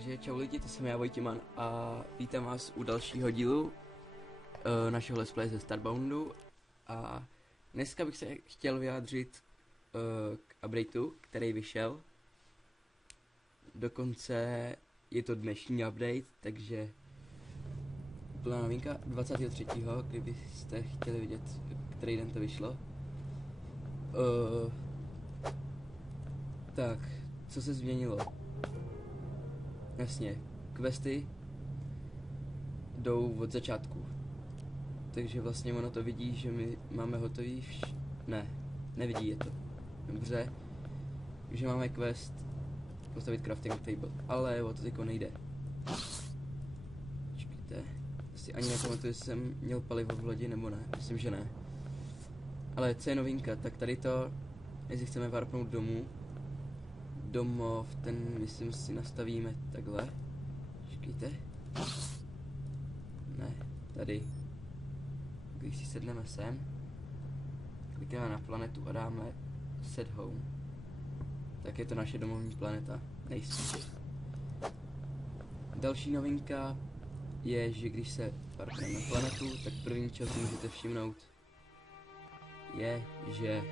Takže čau lidi, to jsem já Vojtiman a vítám vás u dalšího dílu našeho let's play ze Starboundu. A dneska bych se chtěl vyjádřit k updateu, který vyšel. Dokonce je to dnešní update, takže plná novinka 23. kdybyste chtěli vidět, který den to vyšlo. Tak, co se změnilo? Jasně, questy jdou od začátku. Takže vlastně ono to vidí, že my máme hotový nevidí je to. Dobře, že máme quest postavit crafting table, ale o to teďko nejde. Počkejte, si ani nepamatuju, jestli jsem měl palivo v lodi nebo ne, myslím, že ne. Ale co je novinka, tak tady to, jestli chceme warpnout domov, ten myslím si nastavíme takhle. Počkejte. Ne, tady. Když si sedneme sem, klikneme na planetu a dáme set home, tak je to naše domovní planeta. Nejspíš. Další novinka je, že když se warpneme na planetu, tak první, čeho si můžete všimnout, je, že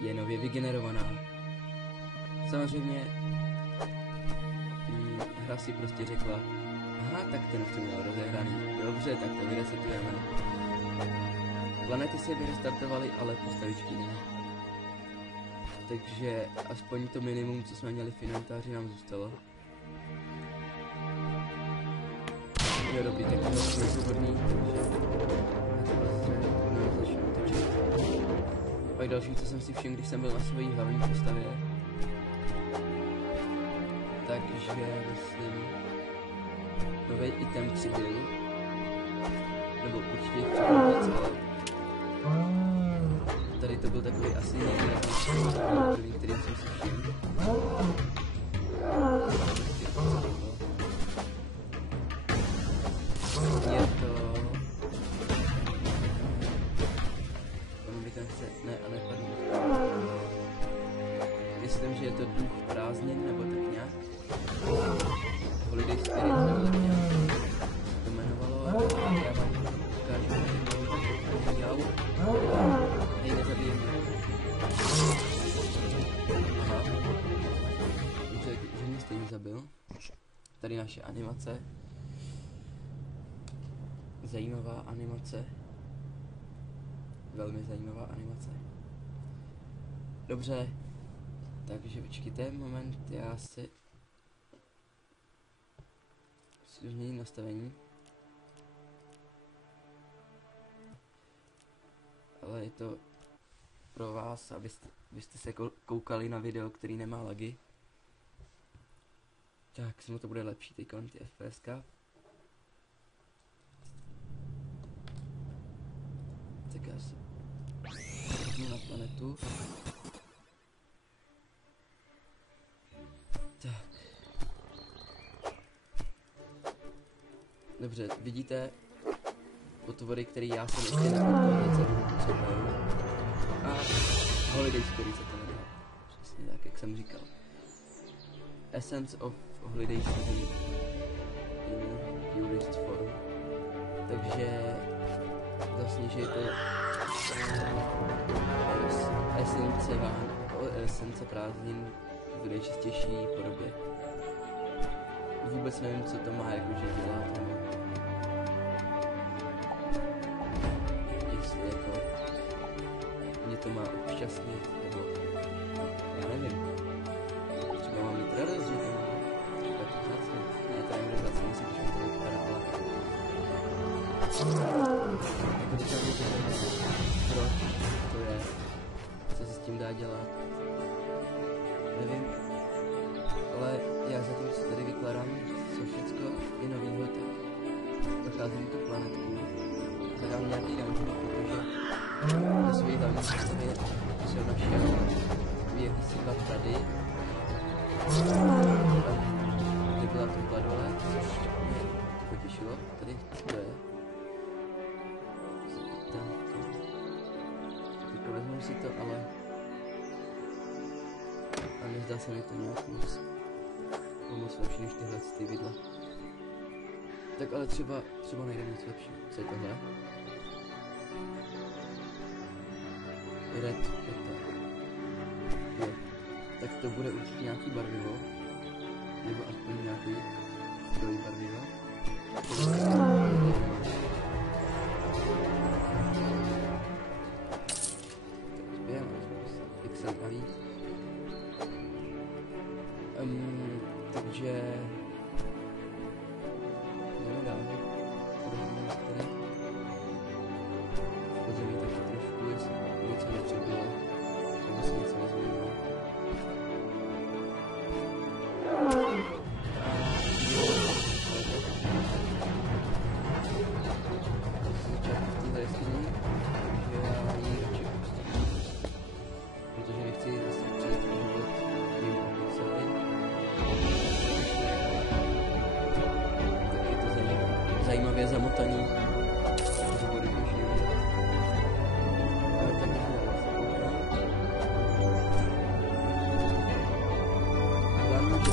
je nově vygenerovaná. Samozřejmě hra si prostě řekla, aha, tak ten už to měl rozehraný. Dobře, tak to vyresetujeme. Planety se vyrestartovaly, ale postavičky ne. Takže aspoň to minimum, co jsme měli v inventáři, nám zůstalo. Jo, dobrý, tak to jsou hodný, takže začnu točit. Pak další, co jsem si všiml, když jsem byl na své hlavní postavě, takže myslím, nový item přibyl, nebo určitě jich přibyl víc, ale tady to byl takový asi nejlepší, který jsem si všiml. Je to... On mi tam chce... Ne, a nepadl. Myslím, že je to duch prázdnin, nebo tak nějak. Holiday Spirit, nebo tak nějak to jmenovalo. Já vám ukážu, jak to dělal. Hej, nezabijem mě. Aha. Dobře, že mě stejně zabil. Tady naše animace. Zajímavá animace. Velmi zajímavá animace. Dobře. Takže počkejte moment, já si změním nastavení. Ale je to pro vás, abyste se koukali na video, který nemá lagy. Tak, mu to bude lepší ty FPSka. Tak já se jdu na planetu. Tak. Dobře, vidíte otvory, který já jsem ještě nepotkal, co potřebuju. A Holiday Spirit se to jmenuje. Přesně tak, jak jsem říkal. Essence of Holiday Spirit in purest form. Takže vlastně, že je to esence prázdnin v nejčistější podobě. Vůbec nevím, co to má jakože dělat, nebo jestli jako mě to má obšťastnit, nebo já nevím. Třeba mám mít radost, že to má třeba to vzácně. Ne, to nevím vzácně, myslím, že to vypadá, ale jako teďka nevím, proč to je, co se s tím dá dělat. Nevím, ale já zatím, co tady vykládám, co všecko je novýho, tak docházím tu planetku, zadám nějaký dungeon, protože do svých hlavní postavy jsem našel jakýsi dva tady, kde byla tu kladole, což mě potěšilo, tady to je. Tak vezmu si to, ale nezdá se mi to nějak moc moc lepší než tyhle ty vidla. Tak ale třeba najde něco lepší. Co je tohle? Red peta. Jo. Tak to bude určitě nějaký barvivo. Nebo aspoň nějaký zdroj barviva. Pixel navíc. Takže jdeme dál. Pozemí taky trošku, jestli něco nepřebylo, nebo se něco nezměnilo. Protože nechci zase přijít život mimo pixely. Tak je to zajímavě zamotaný. Důvody už nevidět. Ale tam bych dala se koukám. Plánuji, že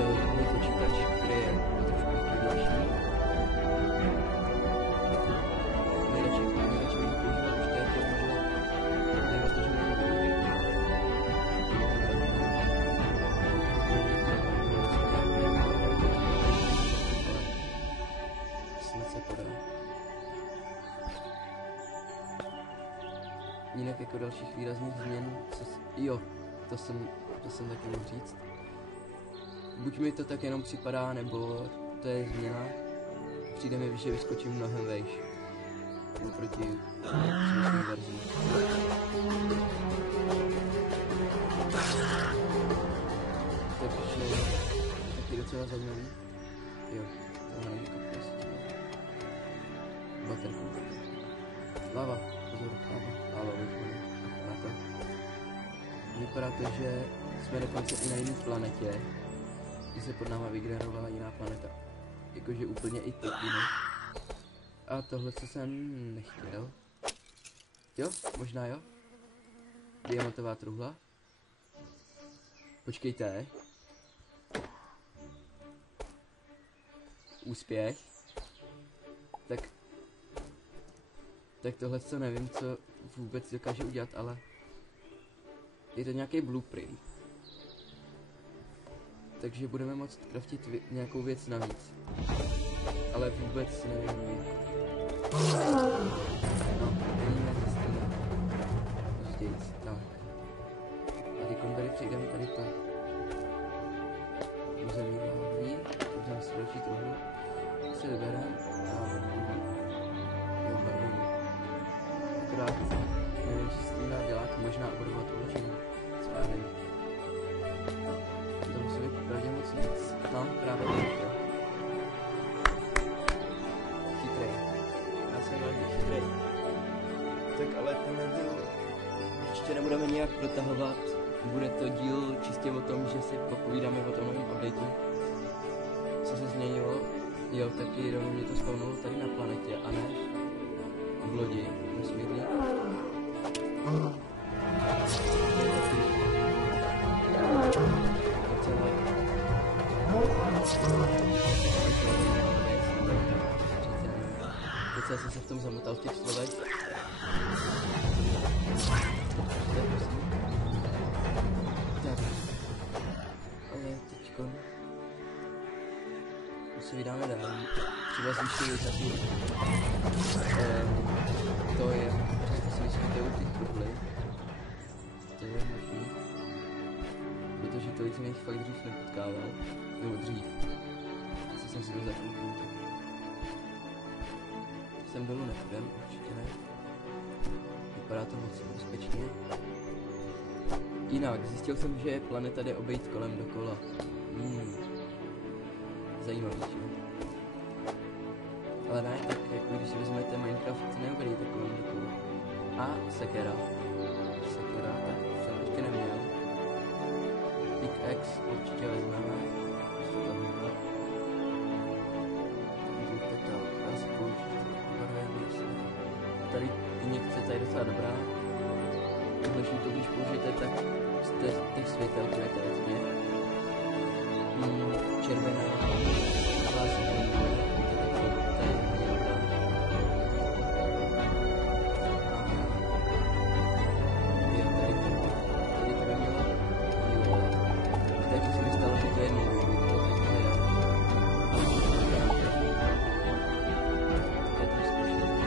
bych možná můj počítač, který je trošku chvílejší. Jinak jako dalších výrazných změn, jo, to jsem taky mohl říct. Buď mi to tak jenom připadá, nebo to je změna. Přijde mi, že vyskočím mnohem vejš. Oproti předchozí verzi. Takže taky docela zajímavý. Jo, tohle není kopnost. Baterku. Lava, pozor, lava, vypadá na to. Vypadá to, že jsme dokonce i na jiné planetě, že se pod náma vygenerovala jiná planeta. Jakože úplně i teď jinak. A tohle, co jsem nechtěl. Jo, možná jo. Diamantová truhla. Počkejte. Úspěch. Tak tohle, co nevím, co vůbec dokáže udělat, ale je to nějaký blueprint. Takže budeme moct craftit nějakou věc navíc. Ale vůbec nevím. No, nevíme, co stejně. Později, tak. A teď tady přejdeme tady to. Území láví, můžeme si další truhlu. Se vybereme a jo, barvení. Akorát nevím, co s tím dá dělat, možná obrovovat uložení. Co já nevím. To musí být pravdě moc víc. Tam právě to. Chytrej. Já jsem velmi chytrej. Tak ale tenhle díl ještě nebudeme nějak protahovat. Bude to díl čistě o tom, že si popovídáme o tom novém updateu. Co se změnilo? Jo, taky rovnou mě to spawnulo tady na planetě, a ne v lodi vesmírný. Teď jsem se v tom zamotal v těch slovech. Tak. Ale teďko se vydáme dál. Třeba zvýšili taky to je, přesto si myslím, že to je u těch truhly. To je možný. Protože tolik jsem jich fakt dřív nepotkával. Nebo dřív. Co jsem si to zapomněl. Sem dolů nepůjdem, určitě ne. Vypadá to moc bezpečně. Jinak, zjistil jsem, že planeta jde obejít kolem dokola. Zajímavý, že? Ale ne, tak jako když si vezmete Minecraft, neobejděte kolem dokola. A sekera. Sekera, tak jsem ještě neměl. Pickaxe určitě vezmeme. Co to bude? Já si použít. Tady injekce, tady je docela dobrá. Když to když použijete, tak světelku je tady tmě. Červená hlásí funguje, to je hvězda. Jo, tady to by mělo fungovat. Takže se mi stalo, že to je nejvyšší, takže já... Je to zkušené.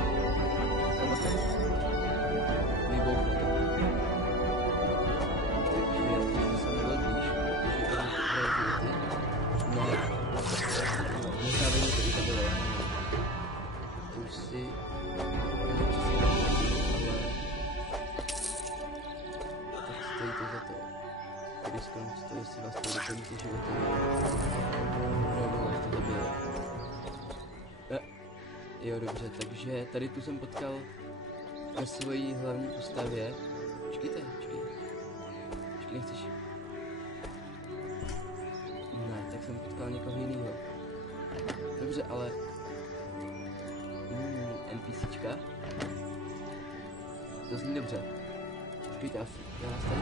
A vlastně vybouchlo to. Takže jsem byl blíž, protože tam hraje ty. No, možná by mi to vydavilo, já nevím. To už si... nepřesně ale... tak stojí to za to. Když skončí to, jestli vlastně doplníte životy. Nebo vás to zabije. Jo, dobře, takže tady tu jsem potkal na svojí hlavní postavě. Počkejte, nechceš? Ne, tak jsem potkal někoho jiného. Dobře, ale... NPCčka? To zní dobře. Počkejte, já vás tady...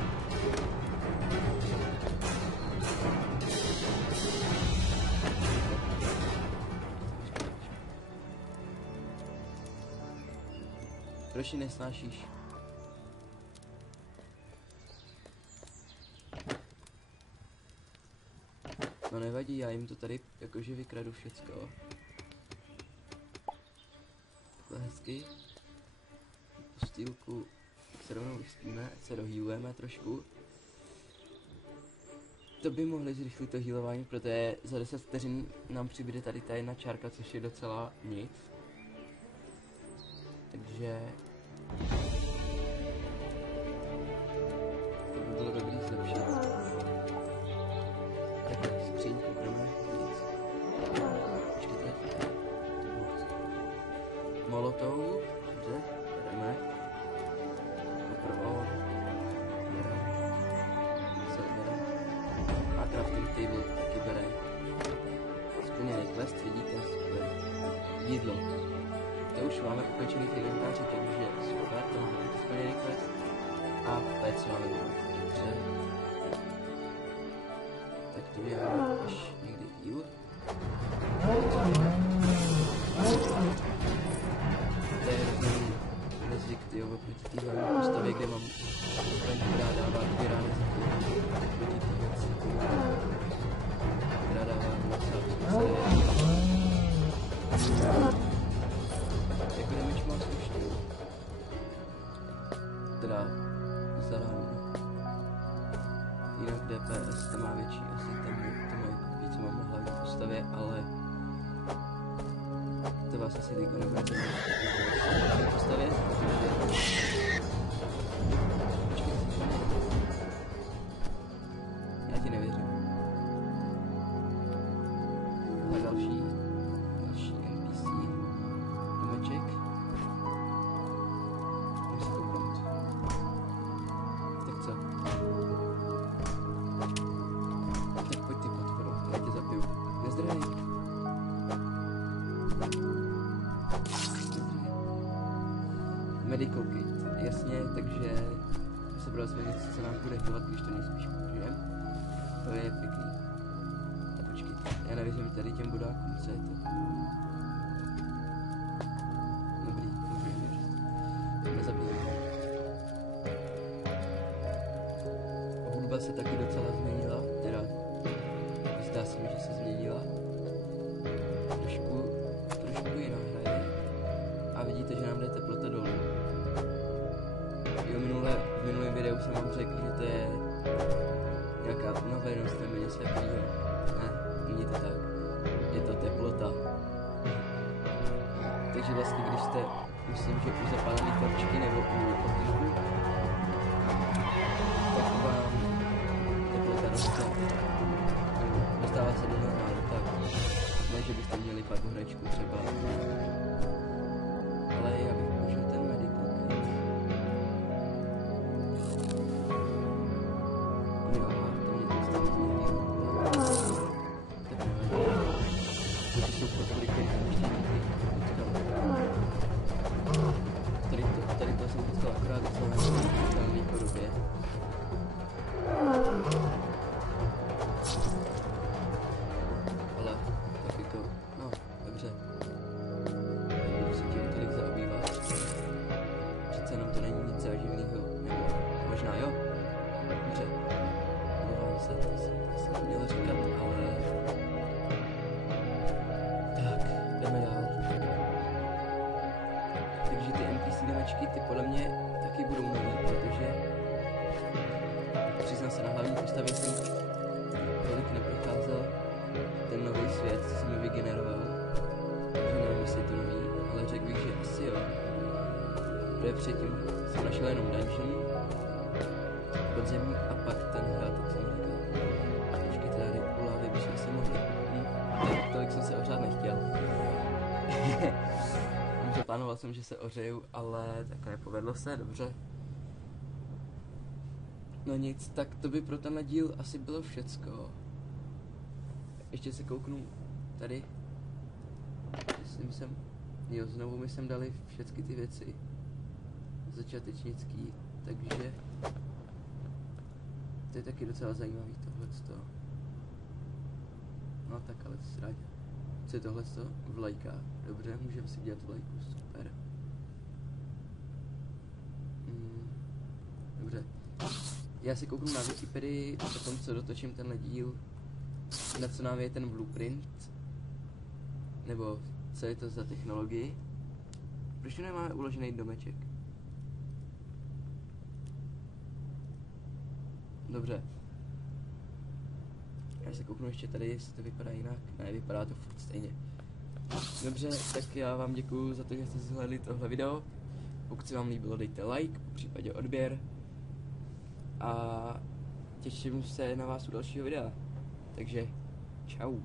Proč ji nesnášíš? No nevadí, já jim to tady jakože vykradu všecko. Takhle hezky. Tu stýlku se rovnou vyspíme, se dohýlujeme trošku. To by mohli zrychlit to healování, protože za 10 vteřin nám přibude tady ta jedna čárka, což je docela nic. Takže... to by bylo dobrý zlepšit. Takhle skřínku budeme víc. Počkejte. Molotov, dobře, bereme. Poprvo. Bereme. A crafting table taky bereme. Splněný quest, vidíte, super. Jídlo. To už máme ukončený v inventáři, takže super, to máme taky splněný quest. A pec máme dobře. Tak to uděláme až někdy díl. To je hrozný nezvyk, tyjo, oproti té hlavní postavě, kde mám zbraň, která dává 2 rány za chvíli. Proti té věci, která dává 29. Jako damage mám slušný. Teda za ránu. Jinak DPS to má větší, asi tam to mají víc, co mám na hlavní postavě, ale to vás asi teďko nebude zajímat. Na postavě? Já ti nevěřím. A další NPC. Domeček. Musím kouknout. Tak co? Tak pojď ty podporu, já tě zapiju. Nezdravej. Medical kit, jasně, takže sebrali jsme něco, co nás bude hlovat, když to nejspíš použijeme. To je pěkný. A počkejte, já nevěřím tady těm budákům, co je to? Dobrý, můžu jim věřit. Nezabijeme. Hudba se taky docela změnila, teda zdá se mi, že se změnila. Trošku jiná hraje. A vidíte, že nám jde teplota dolů. Jo, v minulém videu jsem vám řekl, že to je nějaká unavenost nebo něco takového. Ne, není to tak. Je to teplota. Takže vlastně, když jste, myslím, že u zapálený torčky nebo u ohňku, tak vám teplota roste. Dostává se do normálu, tak. Ne, že byste měli pak horečku třeba. Ale já bych použil ten medical kit. Jo, to mě to staví změnil. Tak nevadí. To jsou podpory, které jsem ještě nikdy potkal. Tady to jsem potkal akorát v celé podobě. dobře. Omlouvám se, to jsem měl říkat, ale... Tak, jdeme dál. Takže ty NPC domečky, ty podle mě taky budou nový, protože... Přiznám se, na hlavní postavě jsem tolik neprocházel ten nový svět, co se mi vygeneroval. Takže nevím, jestli je to nový, ale řekl bych, že asi jo. Protože předtím jsem našel jenom dungeon, podzemí a pak ten hrad, jak jsem říkal. Počkej, tady u lávy bychom se mohli. Tolik jsem se ořád nechtěl. Dobře, plánoval jsem, že se ořeju, ale tak nepovedlo se, dobře. No nic, tak to by pro tenhle díl asi bylo všecko. Ještě se kouknu tady. Jo, znovu mi sem dali všechny ty věci. Začátečnický, takže... To je taky docela zajímavý tohleto. No tak ale to se rádi. Co je tohleto? Vlajka. Dobře, můžeme si dělat vlajku, super. Dobře. Já si kouknu na Wikipedii o tom, co dotočím tenhle díl. Na co nám je ten blueprint. Nebo co je to za technologii. Proč nemáme uložený domeček? Dobře. Já se kouknu ještě tady, jestli to vypadá jinak. Ne, vypadá to furt stejně. Dobře, tak já vám děkuju za to, že jste zhlédli tohle video. Pokud se vám líbilo, dejte like, po případě odběr. A těším se na vás u dalšího videa. Takže čau.